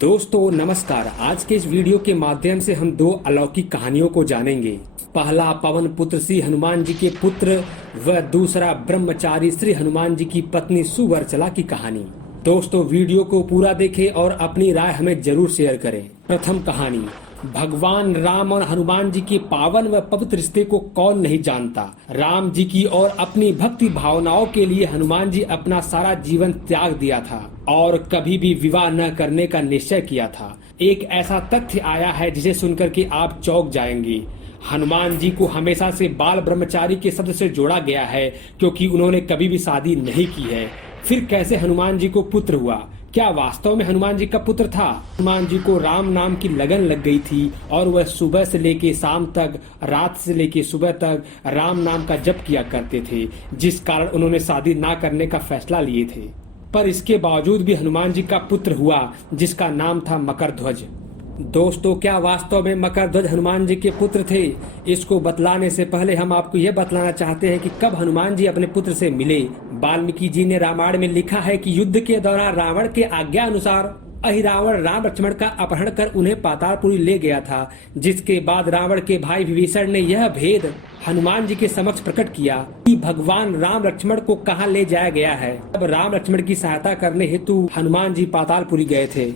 दोस्तों नमस्कार। आज के इस वीडियो के माध्यम से हम दो अलौकिक कहानियों को जानेंगे। पहला पवन पुत्र श्री हनुमान जी के पुत्र व दूसरा ब्रह्मचारी श्री हनुमान जी की पत्नी सुवर्चला की कहानी। दोस्तों वीडियो को पूरा देखें और अपनी राय हमें जरूर शेयर करें। प्रथम कहानी। भगवान राम और हनुमान जी के पावन व पवित्र रिश्ते को कौन नहीं जानता। राम जी की और अपनी भक्ति भावनाओं के लिए हनुमान जी अपना सारा जीवन त्याग दिया था और कभी भी विवाह न करने का निश्चय किया था। एक ऐसा तथ्य आया है जिसे सुनकर के आप चौंक जाएंगे। हनुमान जी को हमेशा से बाल ब्रह्मचारी के शब्द से जोड़ा गया है क्योंकि उन्होंने कभी भी शादी नहीं की है। फिर कैसे हनुमान जी को पुत्र हुआ? क्या वास्तव में हनुमान जी का पुत्र था? हनुमान जी को राम नाम की लगन लग गई थी और वह सुबह से लेके शाम तक, रात से लेके सुबह तक राम नाम का जप किया करते थे, जिस कारण उन्होंने शादी ना करने का फैसला लिए थे। पर इसके बावजूद भी हनुमान जी का पुत्र हुआ जिसका नाम था मकरध्वज। दोस्तों क्या वास्तव में मकरध्वज हनुमान जी के पुत्र थे? इसको बतलाने से पहले हम आपको यह बतलाना चाहते हैं कि कब हनुमान जी अपने पुत्र से मिले। वाल्मीकि जी ने रामायण में लिखा है कि युद्ध के दौरान रावण के आज्ञा अनुसार अहिरावण राम लक्ष्मण का अपहरण कर उन्हें पातालपुरी ले गया था, जिसके बाद रावण के भाई विभीषण ने यह भेद हनुमान जी के समक्ष प्रकट किया कि भगवान राम लक्ष्मण को कहां ले जाया गया है। तब राम लक्ष्मण की सहायता करने हेतु हनुमान जी पातालपुरी गए थे।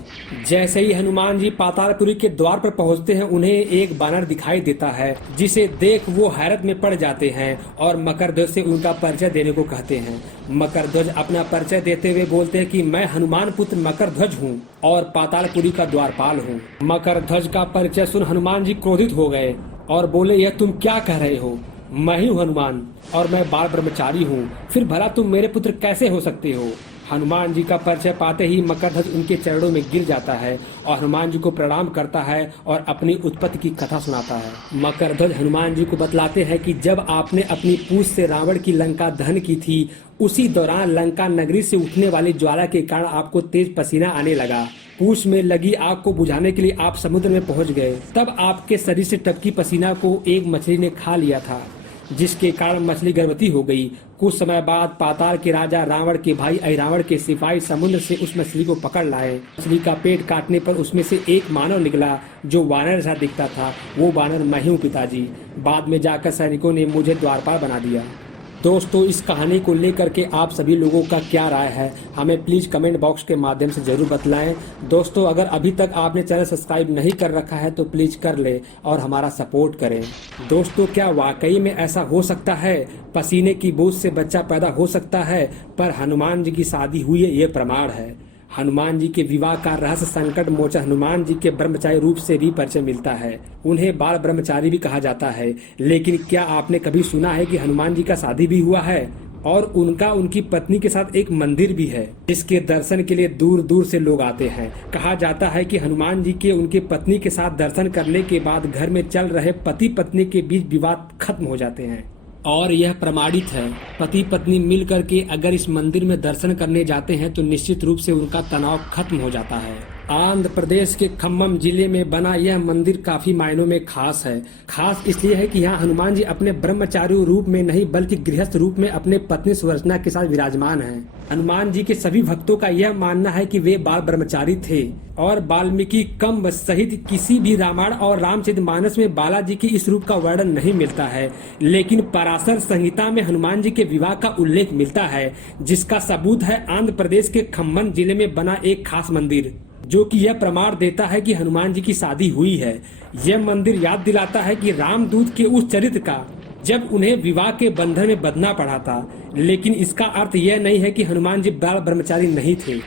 जैसे ही हनुमान जी पातालपुरी के द्वार पर पहुंचते हैं, उन्हें एक बानर दिखाई देता है, जिसे देख वो हैरत में पड़ जाते हैं और मकरध्वज से उनका परिचय देने को कहते हैं। मकरध्वज अपना परिचय देते हुए बोलते हैं कि मैं हनुमान पुत्र मकरध्वज हूँ और पातालपुरी का द्वारपाल हूँ। मकरध्वज का परिचय सुन हनुमान जी क्रोधित हो गए और बोले, यह तुम क्या कह रहे हो? मैं ही हूँ हनुमान और मैं बाल ब्रह्मचारी हूँ, फिर भला तुम मेरे पुत्र कैसे हो सकते हो? हनुमान जी का परिचय पाते ही मकरध्वज उनके चरणों में गिर जाता है और हनुमान जी को प्रणाम करता है और अपनी उत्पत्ति की कथा सुनाता है। मकरध्वज हनुमान जी को बतलाते हैं कि जब आपने अपनी पूंछ से रावण की लंका दहन की थी, उसी दौरान लंका नगरी से उठने वाली ज्वाला के कारण आपको तेज पसीना आने लगा। पूंछ में लगी आग को बुझाने के लिए आप समुद्र में पहुंच गए। तब आपके शरीर से टपकी पसीना को एक मछली ने खा लिया था, जिसके कारण मछली गर्भवती हो गई। कुछ समय बाद पाताल के राजा रावण के भाई अहिरावण के सिपाही समुद्र से उस मछली को पकड़ लाए। मछली का पेट काटने पर उसमें से एक मानव निकला जो वानर जैसा दिखता था। वो वानर मैं हूँ पिताजी। बाद में जाकर सैनिकों ने मुझे द्वारपाल बना दिया। दोस्तों इस कहानी को लेकर के आप सभी लोगों का क्या राय है, हमें प्लीज कमेंट बॉक्स के माध्यम से जरूर बतलाएं। दोस्तों अगर अभी तक आपने चैनल सब्सक्राइब नहीं कर रखा है तो प्लीज कर ले और हमारा सपोर्ट करें। दोस्तों क्या वाकई में ऐसा हो सकता है? पसीने की बूंद से बच्चा पैदा हो सकता है? पर हनुमान जी की शादी हुई है, ये प्रमाण है। हनुमान जी के विवाह का रहस्य संकट मोचन हनुमान जी के ब्रह्मचारी रूप से भी परिचय मिलता है। उन्हें बाल ब्रह्मचारी भी कहा जाता है। लेकिन क्या आपने कभी सुना है कि हनुमान जी का शादी भी हुआ है और उनकी पत्नी के साथ एक मंदिर भी है, जिसके दर्शन के लिए दूर दूर से लोग आते हैं। कहा जाता है कि हनुमान जी के उनके पत्नी के साथ दर्शन करने के बाद घर में चल रहे पति पत्नी के बीच विवाद खत्म हो जाते हैं और यह प्रमाणित है। पति पत्नी मिल करके अगर इस मंदिर में दर्शन करने जाते हैं तो निश्चित रूप से उनका तनाव खत्म हो जाता है। आंध्र प्रदेश के खम्मम जिले में बना यह मंदिर काफी मायनों में खास है। खास इसलिए है कि यहाँ हनुमान जी अपने ब्रह्मचारी रूप में नहीं बल्कि गृहस्थ रूप में अपने पत्नी सुवर्चला के साथ विराजमान हैं। हनुमान जी के सभी भक्तों का यह मानना है कि वे बाल ब्रह्मचारी थे और वाल्मीकि कंब सहित किसी भी रामायण और रामचरितमानस में बालाजी के इस रूप का वर्णन नहीं मिलता है। लेकिन पराशर संहिता में हनुमान जी के विवाह का उल्लेख मिलता है, जिसका सबूत है आंध्र प्रदेश के खम्मम जिले में बना एक खास मंदिर, जो कि यह प्रमाण देता है कि हनुमान जी की शादी हुई है। यह मंदिर याद दिलाता है कि रामदूत के उस चरित्र का जब उन्हें विवाह के बंधन में बंधना पड़ा था। लेकिन इसका अर्थ यह नहीं है कि हनुमान जी बाल ब्रह्मचारी नहीं थे।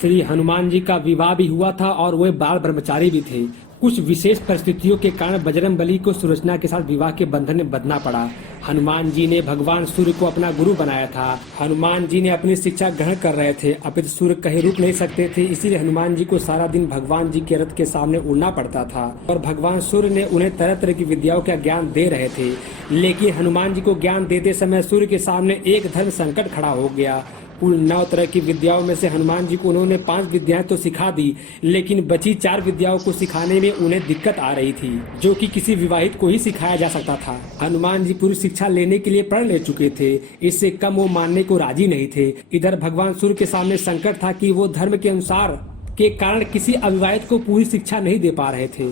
श्री हनुमान जी का विवाह भी हुआ था और वे बाल ब्रह्मचारी भी थे। कुछ विशेष परिस्थितियों के कारण बजरंगबली को सुरचना के साथ विवाह के बंधन में बंधना पड़ा। हनुमान जी ने भगवान सूर्य को अपना गुरु बनाया था। हनुमान जी ने अपनी शिक्षा ग्रहण कर रहे थे, अपितु सूर्य कहीं रुक नहीं सकते थे, इसीलिए हनुमान जी को सारा दिन भगवान जी के रथ के सामने उड़ना पड़ता था और भगवान सूर्य ने उन्हें तरह तरह की विद्याओं का ज्ञान दे रहे थे। लेकिन हनुमान जी को ज्ञान देते समय सूर्य के सामने एक धर्म संकट खड़ा हो गया। कुल 9 तरह की विद्याओं में से हनुमान जी को उन्होंने 5 विद्याएं तो सिखा दी, लेकिन बची 4 विद्याओं को सिखाने में उन्हें दिक्कत आ रही थी, जो कि किसी विवाहित को ही सिखाया जा सकता था। हनुमान जी पूरी शिक्षा लेने के लिए प्रण ले चुके थे, इससे कम वो मानने को राजी नहीं थे। इधर भगवान सूर्य के सामने संकट था कि वो धर्म के अनुसार के कारण किसी अविवाहित को पूरी शिक्षा नहीं दे पा रहे थे।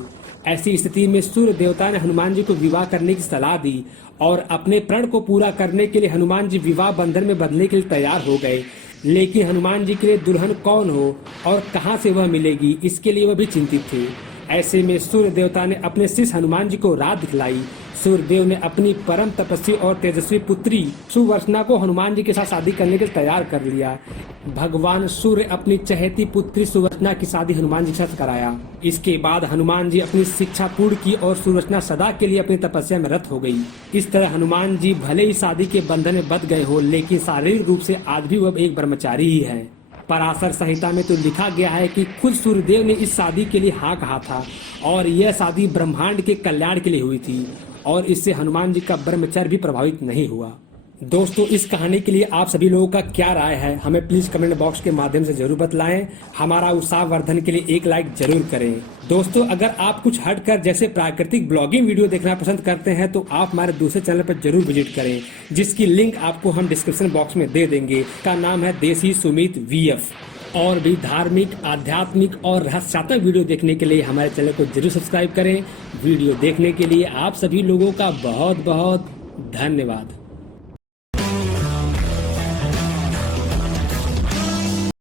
ऐसी स्थिति में सूर्य देवता ने हनुमान जी को विवाह करने की सलाह दी और अपने प्रण को पूरा करने के लिए हनुमान जी विवाह बंधन में बदलने के लिए तैयार हो गए। लेकिन हनुमान जी के लिए दुल्हन कौन हो और कहां से वह मिलेगी, इसके लिए वह भी चिंतित थे। ऐसे में सूर्य देवता ने अपने शिष्य हनुमान जी को राह दिखलाई। सूर्यदेव ने अपनी परम तपस्वी और तेजस्वी पुत्री सुवर्चना को हनुमान जी के साथ शादी करने के लिए तैयार कर लिया। भगवान सूर्य अपनी चहेती पुत्री सुवर्चना की शादी हनुमान जी के साथ कराया। इसके बाद हनुमान जी अपनी शिक्षा पूर्ण की और सुवर्चना सदा के लिए अपनी तपस्या में रत हो गई। इस तरह हनुमान जी भले ही शादी के बंधन में बंध गए हो, लेकिन शारीरिक रूप से आज भी वह एक ब्रह्मचारी ही है। पराशर संहिता में तो लिखा गया है कि खुद सूर्यदेव ने इस शादी के लिए हाँ कहा था और यह शादी ब्रह्मांड के कल्याण के लिए हुई थी और इससे हनुमान जी का ब्रह्मचर्य भी प्रभावित नहीं हुआ। दोस्तों, इस कहानी के लिए आप सभी लोगों का क्या राय है, हमें प्लीज कमेंट बॉक्स के माध्यम से जरूर बतलाएं। हमारा उत्साह वर्धन के लिए एक लाइक जरूर करें। दोस्तों, अगर आप कुछ हटकर जैसे प्राकृतिक ब्लॉगिंग वीडियो देखना पसंद करते हैं तो आप हमारे दूसरे चैनल पर जरूर विजिट करें, जिसकी लिंक आपको हम डिस्क्रिप्शन बॉक्स में दे देंगे। का नाम है देसी सुमित VF। और भी धार्मिक, आध्यात्मिक और रहस्यात्मक वीडियो देखने के लिए हमारे चैनल को जरूर सब्सक्राइब करें। वीडियो देखने के लिए आप सभी लोगों का बहुत बहुत धन्यवाद।